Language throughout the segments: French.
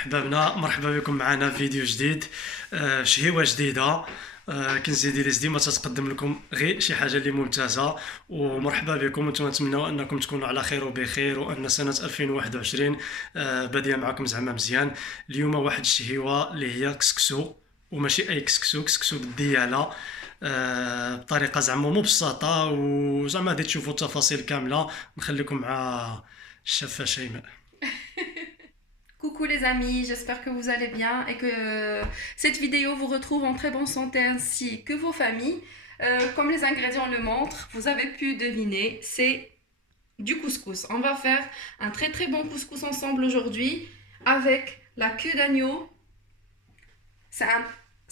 احبابنا مرحبا بكم معنا في فيديو جديد. شهيوه جديده. كنزيد لي ديما تتقدم لكم غير شي حاجه اللي ممتازه. ومرحبا بكم وانتم نتمنوا انكم تكونوا على خير وبخير وان سنه 2021 باديه معكم زعما مزيان. اليوم واحد الشهيوه اللي هي كسكسو، وماشي اي كسكسو، كسكسو بالدياله. بطريقه زعما مبسطه، وزعما غادي تشوفوا التفاصيل كامله. نخليكم مع الشافه شيماء. Coucou les amis, j'espère que vous allez bien et que cette vidéo vous retrouve en très bonne santé ainsi que vos familles. Comme les ingrédients le montrent, vous avez pu deviner, c'est du couscous. On va faire un très très bon couscous ensemble aujourd'hui avec la queue d'agneau.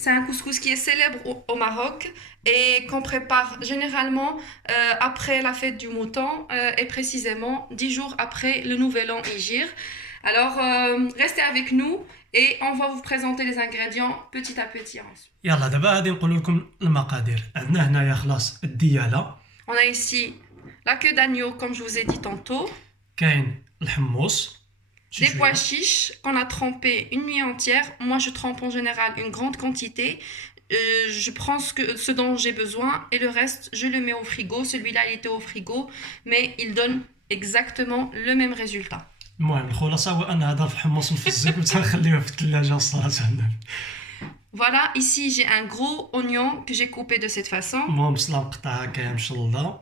C'est un couscous qui est célèbre au Maroc et qu'on prépare généralement après la fête du mouton et précisément 10 jours après le nouvel an Hégire. Alors, restez avec nous et on va vous présenter les ingrédients petit à petit ensuite. يلا دابا غادي نقول لكم المقادير. عندنا هنايا خلاص الدياله، On a ici la queue d'agneau, comme je vous ai dit tantôt, كاين الحمص، شي des شوية. pois chiches qu'on a trempés une nuit entière. Moi, je trempe en général une grande quantité. Je prends ce dont j'ai besoin et le reste, je le mets au frigo. Celui-là, il était au frigo, mais il donne exactement le même résultat. المهم الخلاصه هو ان هذا الحمص مفزك وتنخليوه في الثلاجه صراحه. Voilà, ici j'ai un gros oignon que j'ai coupé de cette façon. المهم بصله مقطعه هكايا مشلضه،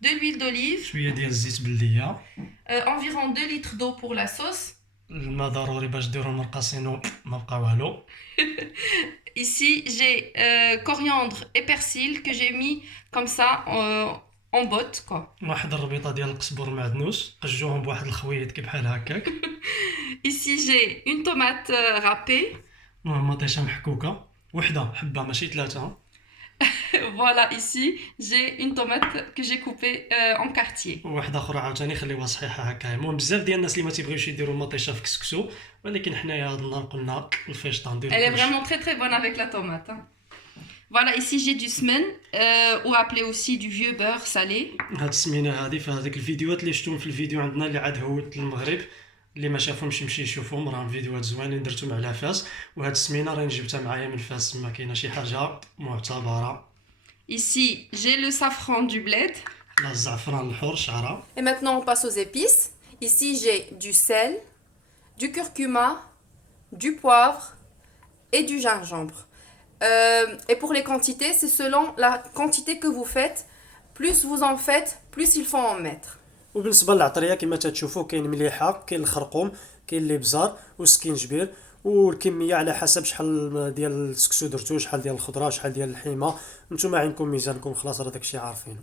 De l'huile d'olive, شويه ديال الزيت بلديه، environ 2 litres d'eau pour la sauce. الماء ضروري باش ديروا المرقصين ما بقى والو. Ici j'ai coriandre et persil que j'ai mis comme ça en botte quoi. واحد الربيطه ديال القزبر معدنوس، قجوهم بواحد الخويط كي بحال هكاك. Ici j'ai une tomate râpée. المهم مطيشه محكوكه، وحده حبه ماشي ثلاثه. Voilà, ici j'ai une tomate que j'ai coupée en quartier. وواحده اخرى عاوتاني خليوها صحيحه هكايا. المهم بزاف ديال الناس اللي ما تيبغيوش يديروا المطيشه في كسكسو، ولكن حنايا هذا النهار قلنا الفيشطه نديرو. Elle est vraiment très très bonne avec la tomate. Hein. Voilà, ici j'ai du semen ou appelé aussi du vieux beurre salé. هاد السمينه هادي في هذيك الفيديوهات اللي شفتوهم في الفيديو عندنا اللي عاد هوت المغرب، اللي ما شافهمش يمشي يشوفهم، راهم فيديوهات زوينين درتهم على فاس. وهاد السمينه راني جبتها معايا من فاس، ما كاينه شي حاجه معتبره. Ici j'ai le safran du bled. لا الزعفران الحر شعره. Et maintenant on passe aux épices. Ici j'ai du sel, du curcuma, du poivre et du gingembre. Et pour les quantités, c'est selon la quantité que vous faites. Plus vous en faites, plus il faut en mettre. وبالنسبه للعطريه كما تتشوفوا كاين مليحه، كاين الخرقوم، كاين الابزار والسكينجبير، والكميه على حسب شحال ديال السكسو درتو، شحال ديال الخضره وشحال ديال اللحيمه. نتوما عندكم ميزانكم خلاص، راه داكشي عارفينه.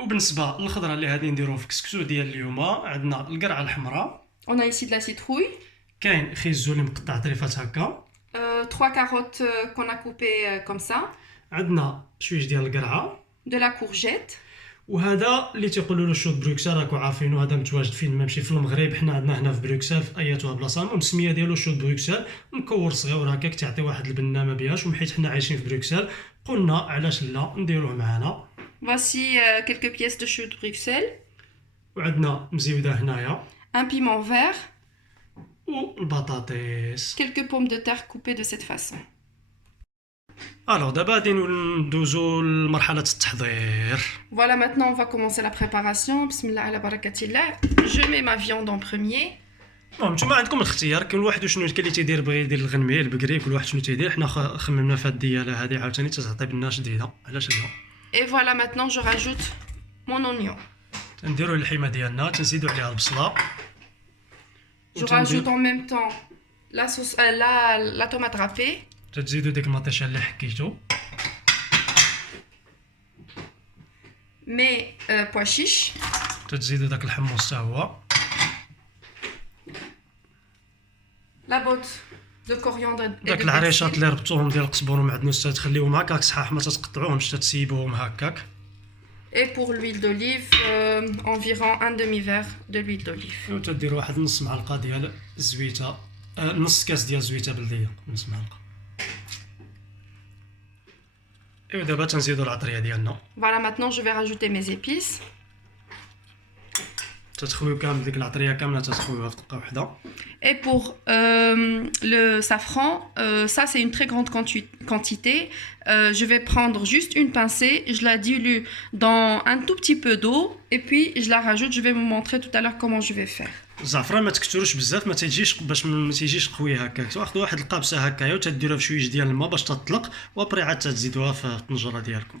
وبالنسبه للخضره اللي غادي نديرو في الكسكسو ديال اليوم، عندنا القرعه الحمراء، On a ici de la citrouille, كاين خيزو اللي مقطع طريفات هكا، 3 carottes qu'on a coupées comme ça, عندنا شويه ديال القرعه، de la courgette, وهذا اللي تيقولوا له شوط بروكسل، راكو عارفينه، هذا متواجد فين ماشي في المغرب، حنا عندنا هنا في بروكسل في اياتها بلاصه. المهم السميه ديالو شوط بروكسل، مكور صغير هكاك تعطي واحد البنه ما بيهاش، وحيت حنا عايشين في بروكسل قلنا علاش لا نديروه معنا. voici quelques pièces de chou de Bruxelles, وعندنا مزيوده هنايا، un piment vert, والبطاطس. quelques pommes de terre coupées de cette façon. الوغ دابا غادي ندوزو لمرحله التحضير. Voilà, maintenant on va commencer la préparation. Bismillah ala barakatillah. Je mets ma viande en premier. المهم نتوما عندكم الاختيار، كاين واحد شنو كاين اللي تيدير بغى يدير الغنمي البقري، كل واحد شنو تيدير. حنا خممنا في هاد الدياله هادي عاوتاني تعطي بنا جديده، علاش لا. Et voilà, maintenant je rajoute mon oignon. نديرو اللحيمه ديالنا، تنزيدو عليها البصله. Je rajoute en même temps la sauce, la tomate râpée. تزيدو ديك المطيشه اللي حكيتو، Mes pois chiches. تزيدو داك الحمص حتى هو، La botte de coriandre et داك de العريشات persil. اللي ربطوهم ديال القزبر ومعدنوس تخليوهم هكاك صحاح، ما تتقطعوهمش، تسيبوهم هكاك. Et pour l'huile d'olive, environ un demi-verre de l'huile d'olive. وتديروا واحد نص معلقه ديال الزويته، نص كاس ديال الزويته بلديه، نص معلقه. ايوا دابا تنزيدو العطريه ديالنا، Voilà, maintenant je vais rajouter mes épices. تتخويو كامل ديك العطريه كامله تتخويوها في دقه واحده. Et pour le safran, ça c'est une très grande quantité. Je vais prendre juste une pincée, je la dilue dans un tout petit peu d'eau et puis je la rajoute. Je vais vous montrer tout à l'heure comment je vais faire. الزعفران ما تكثروش بزاف، ما تيجيش باش ما تيجيش قوي هكاك. تاخذوا واحد القابسه هكايا وتديروها بشويش ديال الماء باش تطلق، وابري عاد تزيدوها في الطنجره ديالكم.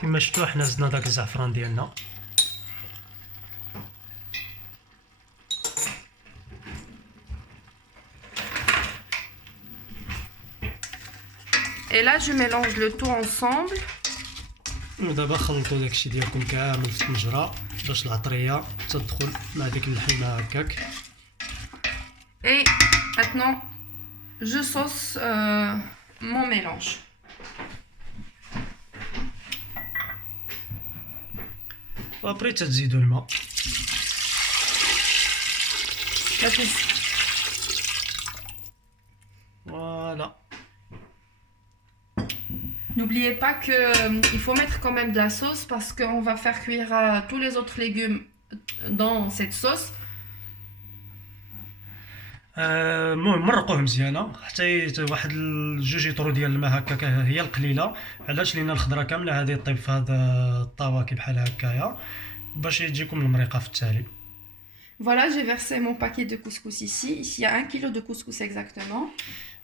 كما شفتوا حنا زدنا داك الزعفران ديالنا. Et là je mélange le tout ensemble. ودابا خلطوا داكشي ديالكم كامل في الطنجره باش العطريه تدخل مع ديك اللحمه هكاك. Et maintenant je sauce mon mélange. وابري تزيدوا الماء. فوالا. N'oubliez pas que il faut mettre quand même de la sauce parce qu'on va faire cuire tous les autres légumes dans cette sauce. المهم مرقوه مزيانه حتى واحد الجوج يطرو ديال الماء هكاك هي القليله. علاش؟ لان الخضره كامله هذه طيب في هذا الطواكي بحال هكايا باش تجيكم المريقه في التالي. Voilà, j'ai versé mon paquet de couscous ici. Ici, il y a 1 kilo de couscous exactement.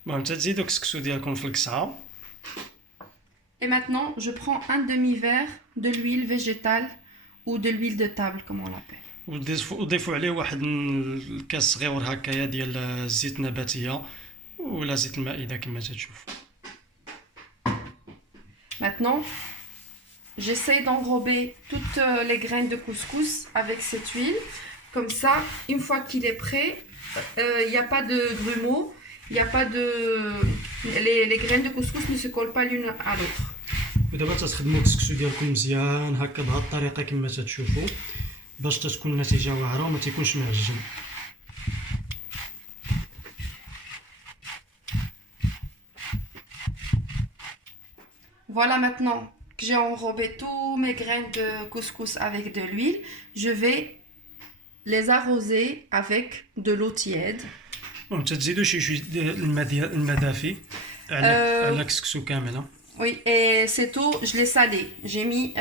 المهم تزيدوا كسكسو ديالكم في الكسعه. Et maintenant, je prends un demi-verre de l'huile végétale ou de l'huile de table, comme on l'appelle. وضيفوا عليه واحد الكاس صغير هكايا ديال الزيت النباتيه ولا زيت المائده كما تشوفوا. Maintenant, j'essaie d'enrober toutes les graines de couscous avec cette huile. Comme ça, une fois qu'il est prêt, il n'y a pas de grumeaux, il n'y a pas de... Les graines de couscous ne se collent pas l'une à l'autre. ودابا تستخدموا الكسكسو ديالكم مزيان هكا بهذه الطريقه كما تشوفوا باش تكون النتيجه واعره وما تيكونش معجن. Voilà, maintenant que j'ai enrobé tous mes graines de couscous avec de l'huile, je vais les arroser avec de l'eau tiède. تزيدوا شي الماء دافي على الكسكسو كامله. Oui, et cette eau, je l'ai salée. J'ai mis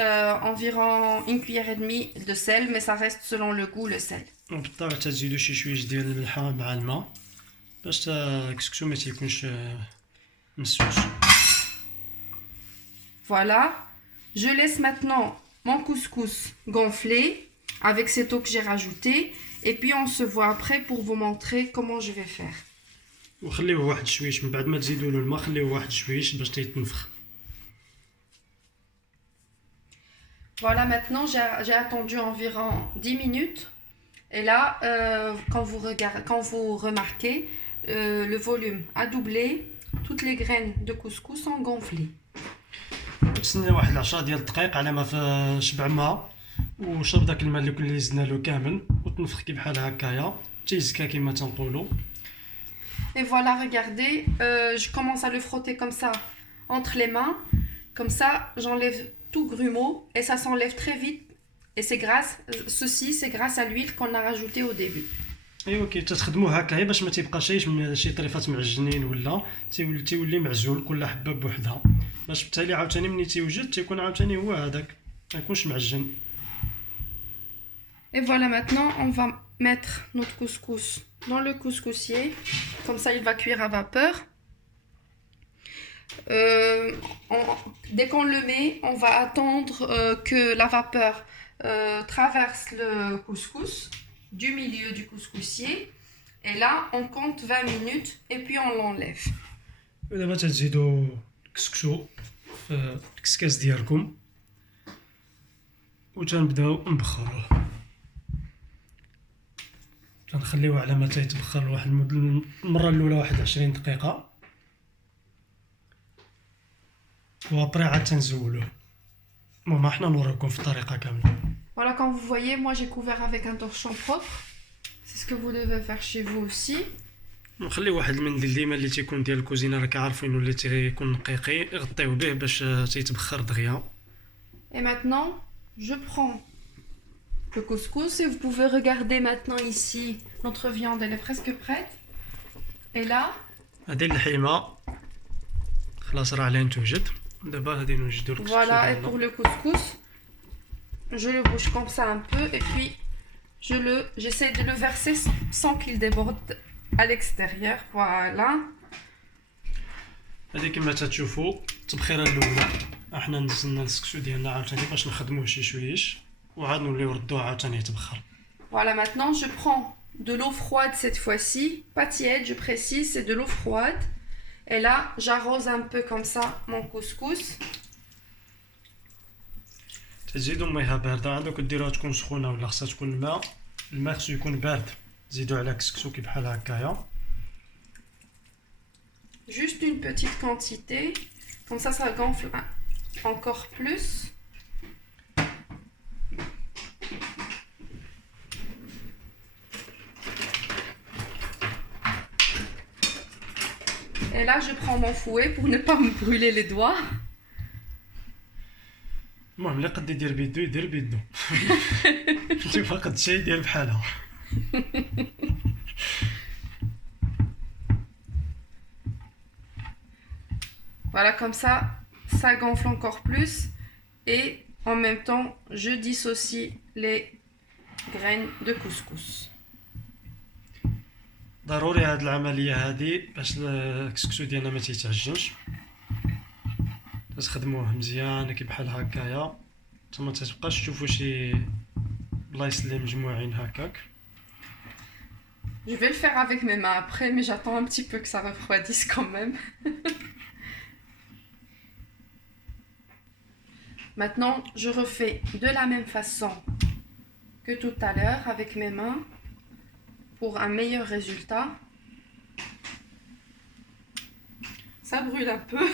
environ 1 cuillère et demie de sel, mais ça reste selon le goût, le sel. وبالطبع تزيدوا شي شويش ديال الملح مع الماء باش الكسكسو ما تيكونش مسوس. Voilà. Je laisse maintenant mon couscous gonfler avec cette eau que j'ai rajoutée. Et puis on se voit après pour vous montrer comment je vais faire. وخليوه واحد شويش من بعد ما تزيدوا له الماء، خليوه واحد شويش باش تيتنفخ. Voilà, maintenant j'ai attendu environ 10 minutes. Et là, quand vous remarquez, le volume a doublé. Toutes les graines de couscous sont gonflées. تسنى واحد 10 ديال الدقائق على ما شبع ماء وشرب داك الماء اللي زدنا له كامل وتنفخ كي بحال هكايا تيزكى كما تنقولوا. Et voilà, regardez, je commence à le frotter comme ça entre les mains. Comme ça, j'enlève tout grumeau et ça s'enlève très vite. Et c'est grâce à l'huile qu'on a rajoutée au début. ايوا كي تخدموه هكايا باش ما تيبقاش شي طريفات معجنين ولا تيولي معزول كل حبه بوحدها، باش بالتالي عاوتاني ملي تيوجد تيكون عاوتاني هو هذاك ما يكونش معجن. Et voilà, maintenant on va mettre notre couscous dans le couscoussier. Comme ça, il va cuire à vapeur. Dès qu'on le met, on va attendre que la vapeur traverse le couscous du milieu du couscoussier. Et là, on compte 20 minutes et puis on l'enlève. ودابا تزيدوا الكسكسو في الكسكاس ديالكم وتنبداو نبخروه. كنخليوه على ما تيتبخر واحد المره الاولى واحد 20 دقيقه وابري عاد تنزولوه. المهم حنا نوريكم في الطريقه كامله. Voilà, comme vous voyez, moi j'ai couvert avec un torchon propre. C'est ce que vous devez faire chez vous aussi. نخلي واحد المنديل ديما اللي تيكون ديال الكوزينه راك عارفين اللي تيكون نقيقي غطيوه به باش تيتبخر دغيا. Et maintenant, je prends le couscous et vous pouvez regarder maintenant ici, notre viande elle est presque prête. Et là, هذه اللحيمه خلاص راه عليها توجد. دابا غادي نوجدو الكسكس. voilà, et pour le couscous, je le bouge comme ça un peu et puis j'essaie de le verser sans qu'il déborde à l'extérieur. Voilà. هذه كما تشوفوا التبخيره الاولى احنا نزلنا السكسو ديالنا عاوتاني باش نخدموه شي شويش وعاد نوليو نردوه عاوتاني يتبخر. Voilà, maintenant je prends de l'eau froide cette fois-ci, pas tiède, je précise, c'est de l'eau froide. Et là, j'arrose un peu comme ça mon couscous. تزيدوا ميها بارده عندك ديروها تكون سخونه ولا خصها تكون الماء خصو يكون بارد. زيدوا على كسكسو كي بحال هكايا. Juste une petite quantité, comme ça gonfle encore plus. Et là, je prends mon fouet pour ne pas me brûler les doigts. المهم اللي قد يدير بيدو يدير بيدو. اللي ما قدش يدير بحالها. Voilà, comme ça gonfle encore plus. Et en même temps, je dissocie les graines de couscous. ضروري هاد العمليه هادي باش الكسكسو ديالنا ما تيتعجنش. تخدموه مزيان كي بحال هكايا ثم تتبقاش تشوفوا شي بلايص اللي مجموعين هكاك. Je vais le faire avec mes mains après, mais j'attends un petit peu que ça refroidisse quand même. Maintenant, je refais de la même façon que tout à l'heure avec mes mains pour un meilleur résultat. Ça brûle un peu.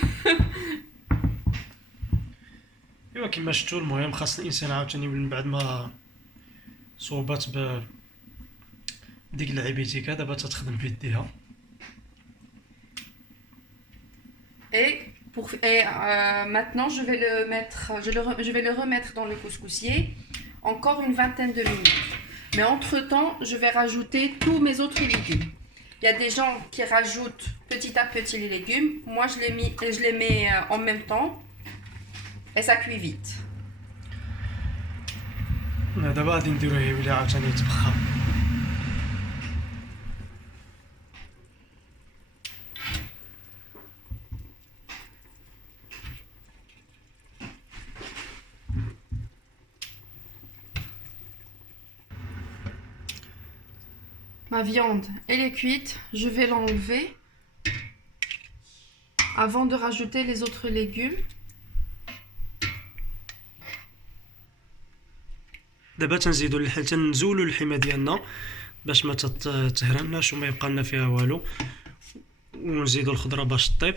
ايوا كما شفتوا المهم خاص الانسان عاوتاني من بعد ما صوبات بديك العبيتيكا دابا تتخدم بيديها. Maintenant, je vais le remettre dans le couscoussier encore une vingtaine de minutes. Mais entre-temps, je vais rajouter tous mes autres légumes. Il y a des gens qui rajoutent petit à petit les légumes. Moi, je les mets en même temps et ça cuit vite. دابا غادي نديروه يولي عاوتاني يتبخر. Ma viande, elle est cuite. Je vais l'enlever avant de rajouter les autres légumes. دابا تنزيدوا تنزولوا اللحمه ديالنا باش ما تتهرناش وما يبقى لنا فيها والو ونزيدوا الخضره باش طيب.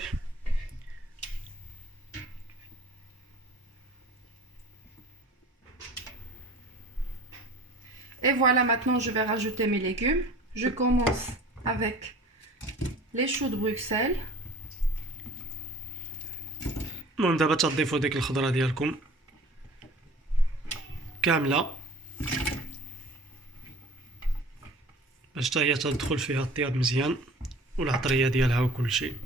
Et voilà, maintenant je vais rajouter mes légumes. Je commence avec les choux de Bruxelles. المهم دابا تضيفوا ديك الخضره ديالكم كامله باش حتى هي تدخل فيها الطياب مزيان والعطريه ديالها وكل شيء.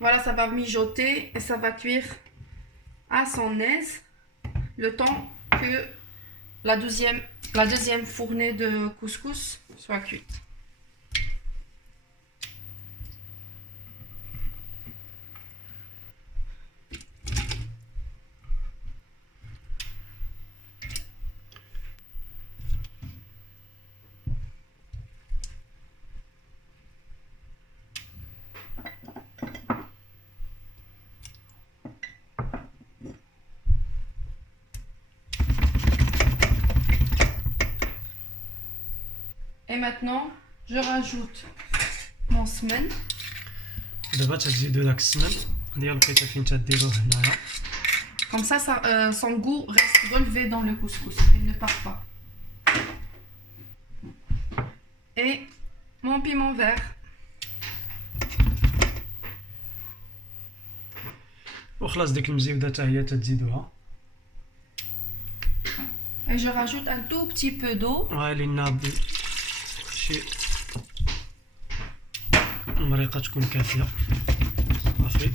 Voilà, ça va mijoter et ça va cuire à son aise le temps que la deuxième fournée de couscous soit cuite. Et Et maintenant, je rajoute mon semen. دابا تزيدوا داك السمن ديال البيتا فين تديروه هنايا. Comme ça, son goût reste relevé dans le couscous. Il ne part pas. Et mon piment vert. وخلاص ديك المزيوده حتى هي تزيدوها. Et je rajoute un tout petit peu d'eau. لينا شي المريقه تكون كافيه صافي.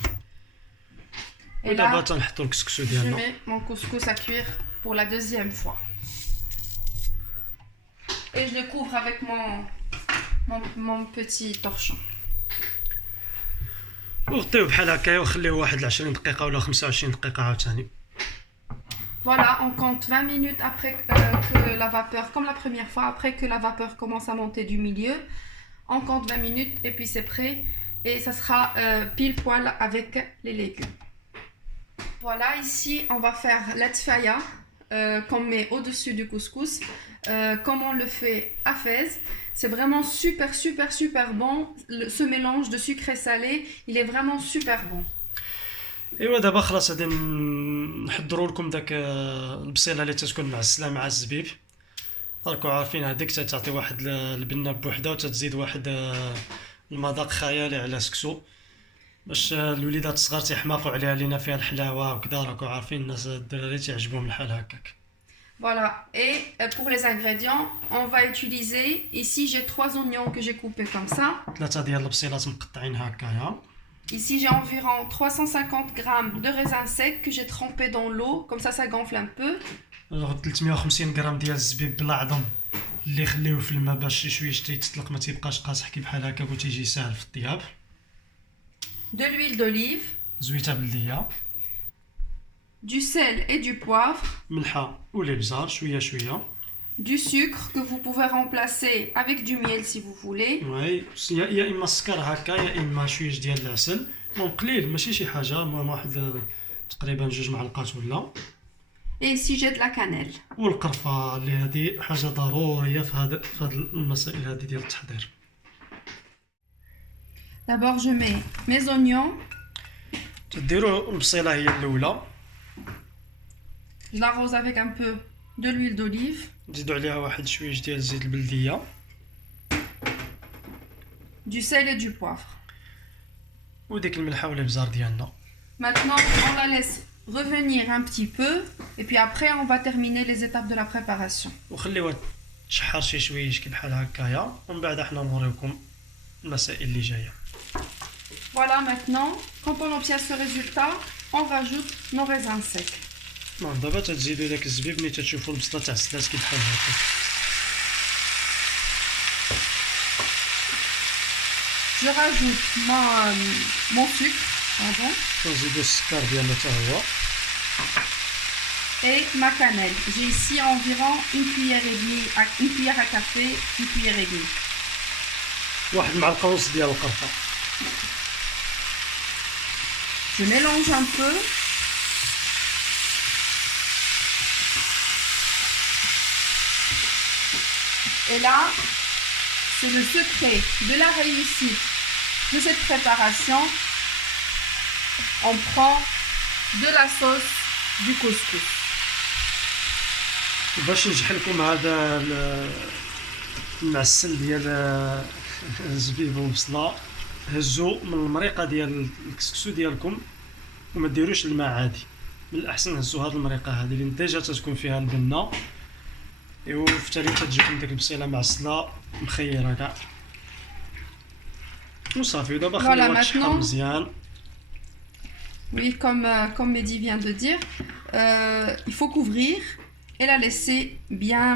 ودابا تنحطوا الكسكسو Je ديالنا. mets mon couscous à cuire pour la deuxième fois. Et je le couvre avec mon petit torchon. وغطيوه بحال هكايا وخليوه واحد 20 دقيقه ولا 25 دقيقه عاوتاني. Voilà, on compte 20 minutes après que la vapeur, comme la première fois, après que la vapeur commence à monter du milieu. On compte 20 minutes et puis c'est prêt. Et ça sera pile poil avec les légumes. Voilà, ici on va faire l'atfaya qu'on met au-dessus du couscous. Comme on le fait à Fès. C'est vraiment super bon. Ce mélange de sucre et salé, il est vraiment super bon. ايوا دابا خلاص غادي نحضروا لكم داك البصيله اللي تتكون معسله مع الزبيب. راكم عارفين هذيك تعطي واحد البنه بوحدها وتزيد واحد المذاق خيالي على سكسو باش الوليدات الصغار تيحماقوا عليها لينا فيها الحلاوه وكذا. راكم عارفين الناس الدراري تيعجبهم الحال هكاك. Voilà, et pour les ingrédients, on va utiliser, ici j'ai 3 oignons que j'ai coupés comme ça. 3 ديال البصيلات مقطعين هكايا. Ici j'ai environ 350 grammes de raisins secs que j'ai trempés dans l'eau, comme ça gonfle un peu. 350 غرام ديال الزبيب بلا عظم اللي خليوه في الماء باش شي شويه تيتطلق ما تيبقاش قاصح كي بحال هكا وتيجي ساهل في الطياب. De l'huile d'olive, زويته بلديه. du sel et du poivre, ملحه والابزار شويه du sucre que vous pouvez remplacer avec du miel si vous voulez. وي يا اما السكر هكا يا اما شويه ديال العسل قليل ماشي شي حاجه المهم واحد تقريبا 2 معلقات ولا. Et ici j'ai de la cannelle. والقرفه اللي هذه حاجه ضروريه في هذه المسائل هذه ديال التحضير. D'abord je mets mes oignons. تديروا البصيله هي الاولى. Je l'arrose avec un peu de l'huile d'olive. نزيدوا عليها واحد شويه ديال الزيت البلديه. Du sel et du poivre. وديك الملحه والابزار ديالنا. Maintenant on la laisse revenir un petit peu et puis après on va terminer les étapes de la préparation. وخليوها تشحر شي شويه كي بحال هكايا ومن بعد حنا نوريكم المسائل اللي جايه. Voilà, maintenant quand on obtient ce résultat on rajoute nos raisins secs. دابا تزيدوا داك الزبيب ملي تشوفوا البصله تعسلات كي بحال هكا. Je rajoute mon sucre, pardon, تنزيدوا السكر ديالنا حتى هو. et ma cannelle. J'ai ici environ une cuillère à café, une cuillère et demie. واحد المعلقه ونص ديال القرفه. Je mélange un peu. Et là, c'est le secret de la réussite de cette préparation. On prend de la sauce du couscous. باش نجح لكم هذا المعسل ديال الزبيب والبصله هزوا من المريقه ديال الكسكسو ديالكم وما ديروش الماء عادي. من الاحسن هزوا هذه المريقه هذه اللي ديجا تتكون فيها البنه وفي التالي تجيكم ديك البصيله معسله مخيره كاع وصافي. ودابا خليوها تشحر مزيان. Oui, comme Mehdi vient de dire, il faut couvrir et la laisser bien.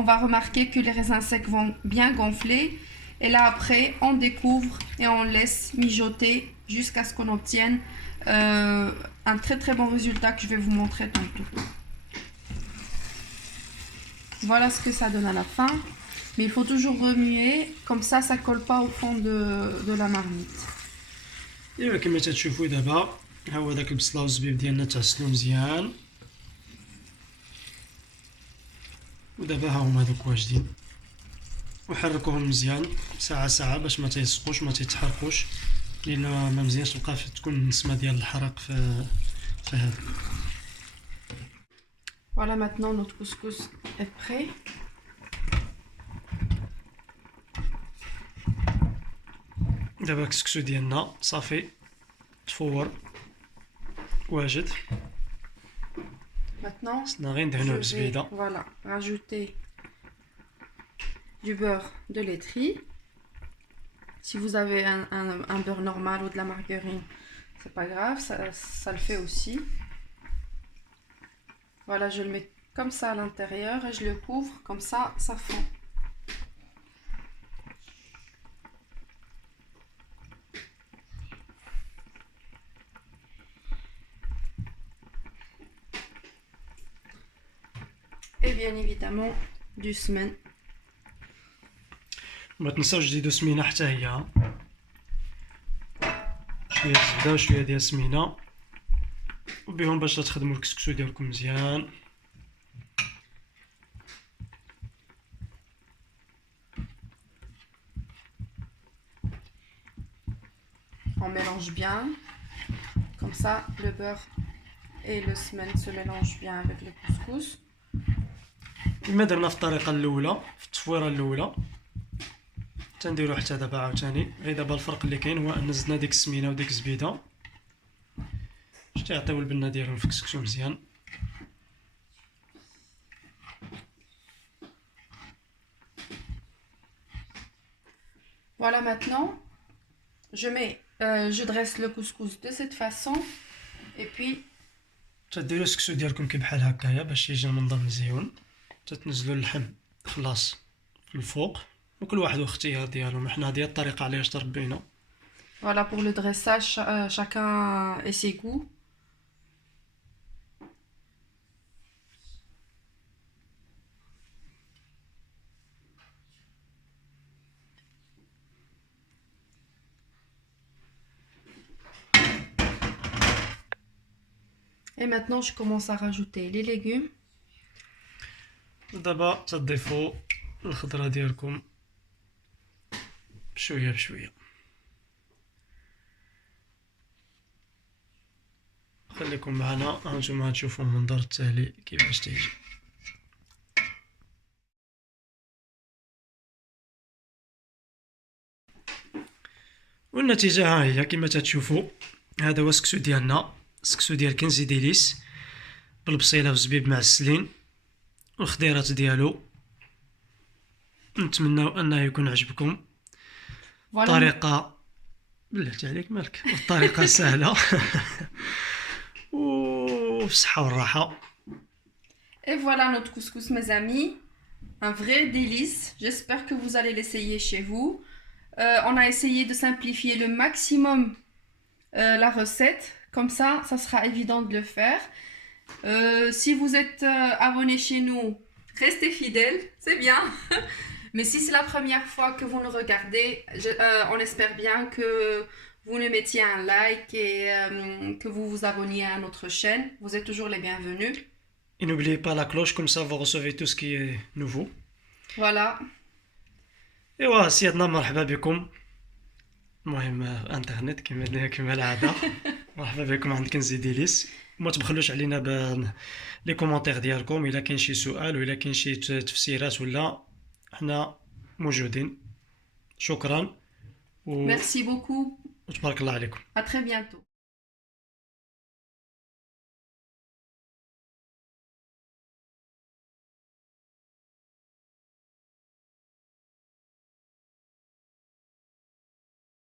On va remarquer que les raisins secs vont bien gonfler. Et là, après, on découvre et on laisse mijoter jusqu'à ce qu'on obtienne un très bon résultat que je vais vous montrer tantôt. Voilà ce que ça donne à la fin. Mais il faut toujours remuer, comme ça colle pas au fond de la marmite. ايوا كما تشوفوا دابا ها هو داك البصله والزبيب ديالنا تعسلوا مزيان. ودابا ها هما دوك واجدين وحركوهم مزيان ساعه ساعه باش ما تيلصقوش ما تيتحرقوش، لان ما مزيانش تبقى تكون النسمه ديال الحرق في هذا. Voilà, maintenant notre couscous est prêt. دابا الكسكسو ديالنا صافي تفور واجد. Maintenant, خصنا غير ندهنوه je vais بالزبيده. voilà, rajouter du beurre de laiterie. Si vous avez un beurre normal ou de la margarine, c'est pas grave, ça le fait aussi. Voilà, je le mets comme ça à l'intérieur et je le couvre, comme ça fond. Et bien évidemment, du semen. ما تنساوش تزيدوا سمينه حتى هي، شويه زبده وشويه ديال السمينه وبهم باش تخدموا الكسكسو ديالكم مزيان. On mélange bien, comme ça le beurre et le semen se mélangent bien avec le couscous. كما درنا في الطريقه الاولى في التفويره الاولى تنديرو حتى دابا عاوتاني. غير دابا الفرق اللي كاين هو ان زدنا ديك السمينه وديك الزبيده باش تيعطيو البنه ديالهم في الكسكسو مزيان. Voilà, maintenant je dresse le couscous de cette façon et puis تديروا السكسو ديالكم كي بحال هكايا باش يجي المنظر مزيون. تتنزلوا اللحم خلاص في الفوق وكل واحد واختيار ديالو. حنا هذه الطريقه علاش تربينا. voilà pour le dressage, chacun et ses goûts. Et maintenant je commence à rajouter les légumes. دابا تضيفوا الخضره ديالكم بشويه بشويه. خليكم معنا هانتوما تشوفوا المنظر التالي كيفاش تيجي. والنتيجه ها هي كما تتشوفوا. هذا هو السكسو ديالنا، السكسو ديال كنزي ديليس بالبصيله والزبيب معسلين والخضيرات ديالو. نتمناو انه يكون عجبكم. Voilà. طريقه بلاتي عليك مالك، الطريقه سهله وبصحه والراحه. Et voilà notre couscous, mes amis. Un vrai délice. J'espère que vous allez l'essayer chez vous. On a essayé de simplifier le maximum la recette. Comme ça sera évident de le faire. Si vous êtes abonné chez nous, restez fidèles, c'est bien. Mais si c'est la première fois que vous nous regardez, on espère bien que vous nous mettiez un like et que vous vous abonniez à notre chaîne. Vous êtes toujours les bienvenus. Et n'oubliez pas la cloche, comme ça vous recevez tout ce qui est nouveau. Voilà. ايوا سيادنا مرحبا بكم. المهم انترنت كما العاده. مرحبا بكم عند كنزي ديليس. ما تبخلوش علينا لي كومونتير ديالكم الا كاين شي سؤال ولا كاين شي تفسيرات ولا حنا موجودين. شكرا Merci beaucoup. وتبارك الله عليكم. À très bientôt.